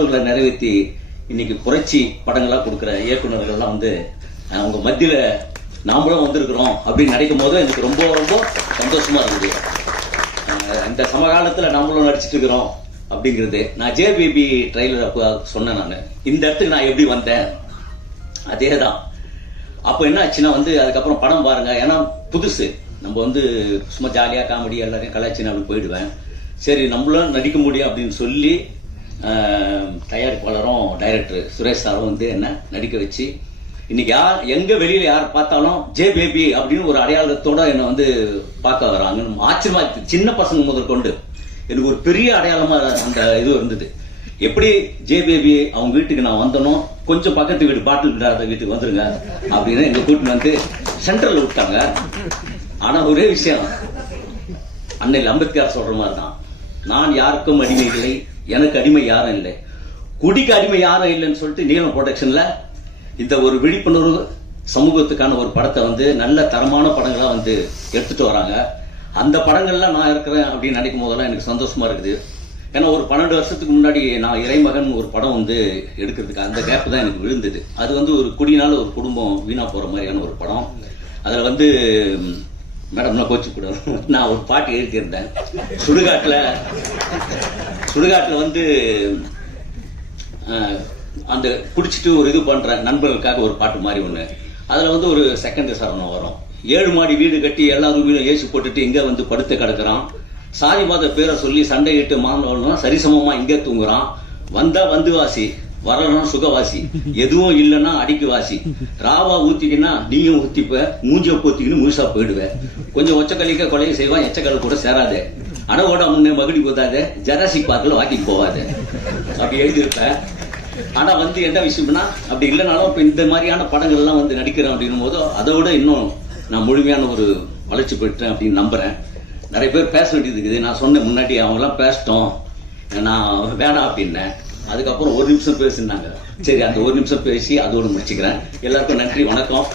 கனவுகளை நிறைவேற்றி இன்னைக்கு புரட்சி படங்களா கொடுக்குற இயக்குநர்கள்லாம் வந்து அவங்க மத்தியில நாமளும் வந்திருக்கிறோம் அப்படின்னு நினைக்கும் போது எனக்கு ரொம்ப ரொம்ப சந்தோஷமா இருந்தது. இந்த சமகாலத்துல நாமளும் நடிச்சிட்டு இருக்கிறோம் அப்படிங்கிறது. நான் ஜேபிபி ட்ரெய்லர் அப்போ சொன்னேன். நான் இந்த இடத்துக்கு நான் எப்படி வந்தேன் அதே தான். அப்போ என்ன ஆச்சுன்னா வந்து அதுக்கப்புறம் படம் பாருங்க, ஏன்னா புதுசு, நம்ம வந்து சும்மா ஜாலியாக காமெடி எல்லாரையும் கலாச்சி நான் போயிடுவேன். சரி நம்மளும் நடிக்க முடியும் அப்படின்னு சொல்லி தயாரிப்பாளரும் டைரக்டர் சுரேஷ் சாரும் வந்து என்ன நடிக்க வச்சு இன்னைக்கு எங்க வெளியில யார் பார்த்தாலும் ஜே பேபி அப்படின்னு ஒரு அடையாளத்தோட என்னை வந்து பார்க்க வராங்க. ஆச்சரியமா சின்ன பசங்க முதல் கொண்டு எனக்கு ஒரு பெரிய அடையாளமா அந்த இது இருந்தது. எப்படி ஜே பேபி அவங்க வீட்டுக்கு நான் வந்தனோ கொஞ்சம் பக்கத்து வீடு பாட்டில் விடாத வீட்டுக்கு வந்துருங்க அப்படின்னு எங்க கூட்டிட்டு வந்து சென்ட்ரல் விட்டாங்க. ஆனா ஒரே விஷயம், அன்னையில் அம்பேத்கர் சொல்ற மாதிரி தான், நான் யாருக்கும் அடிமை இல்லை, எனக்கு அடிமை யாரும் இல்லை, குடிக்கு அடிமை யாரும் இல்லைன்னு சொல்லிட்டு நீலம் ப்ரொடக்ஷன்ல இந்த ஒரு விழிப்புணர்வு சமூகத்துக்கான ஒரு படத்தை வந்து நல்ல தரமான படங்களா வந்து எடுத்துட்டு வராங்க. அந்த படங்கள்லாம் நான் இருக்கிறேன் அப்படின்னு நினைக்கும் போதெல்லாம் எனக்கு சந்தோஷமா இருக்குது. ஏன்னா ஒரு 12 வருஷத்துக்கு முன்னாடி நான் இறைமகன் ஒரு படம் வந்து எடுக்கிறதுக்கு அந்த கேப் தான் எனக்கு விழுந்தது. அது வந்து ஒரு குடினால ஒரு குடும்பம் வீணா போற மாதிரியான ஒரு படம். அதுல வந்து மேடம் நான் கோச்சு கூட நான் ஒரு பாட்டு எழுதியிருந்தேன். சுடுகாட்டுல வந்து அந்த குடிச்சிட்டு ஒரு இது பண்ற நண்பர்களுக்காக ஒரு பாட்டு மாதிரி ஒண்ணு. அதுல வந்து ஒரு செகண்ட் சரணம் வரும். 7 மாடி வீடு கட்டி எல்லாரும் வீடும் ஏசி போட்டுட்டு இங்க வந்து படுத்து கிடக்குறான், சாதி மத பேரை சொல்லி சண்டையிட்டு மாணவர்களும் சரிசமமா இங்க தூங்குறான், வந்தா வந்து வாசி, வரலாம் சுகவாசி, எதுவும் இல்லைன்னா அடிக்கு வாசி, ராவா ஊத்திக்கினா நீயும் ஊத்திப்ப, மூஞ்சிய போத்திக்கின்னு முழுசா போயிடுவ, கொஞ்சம் ஒச்சக்கல்லிக்க கொலையை செய்வான், எச்சக்கல் கூட சேராதே, அணவோட முன்னே மகுடி போதாதே, ஜராசிக் பார்க்கல வாக்கிங் போவாது அப்படி எழுதியிருப்பேன். ஆனா வந்து என்ன விஷயம்னா அப்படி இல்லைனாலும் இப்ப இந்த மாதிரியான படங்கள்லாம் வந்து நடிக்கிறேன் அப்படின்னும் போது அதை விட இன்னும் நான் முழுமையான ஒரு வளர்ச்சி பெற்றேன் அப்படின்னு நம்புறேன். நிறைய பேர் பேச வேண்டியது இருக்குது. நான் சொன்ன முன்னாடி அவங்க எல்லாம் பேசிட்டோம், நான் வேணாம் அப்படின்னேன். அதுக்கப்புறம் 1 நிமிஷம் பேசினாங்க. சரி அந்த 1 நிமிஷம் பேசி அதோடு முடிச்சுக்கிறேன். எல்லாருக்கும் நன்றி, வணக்கம்.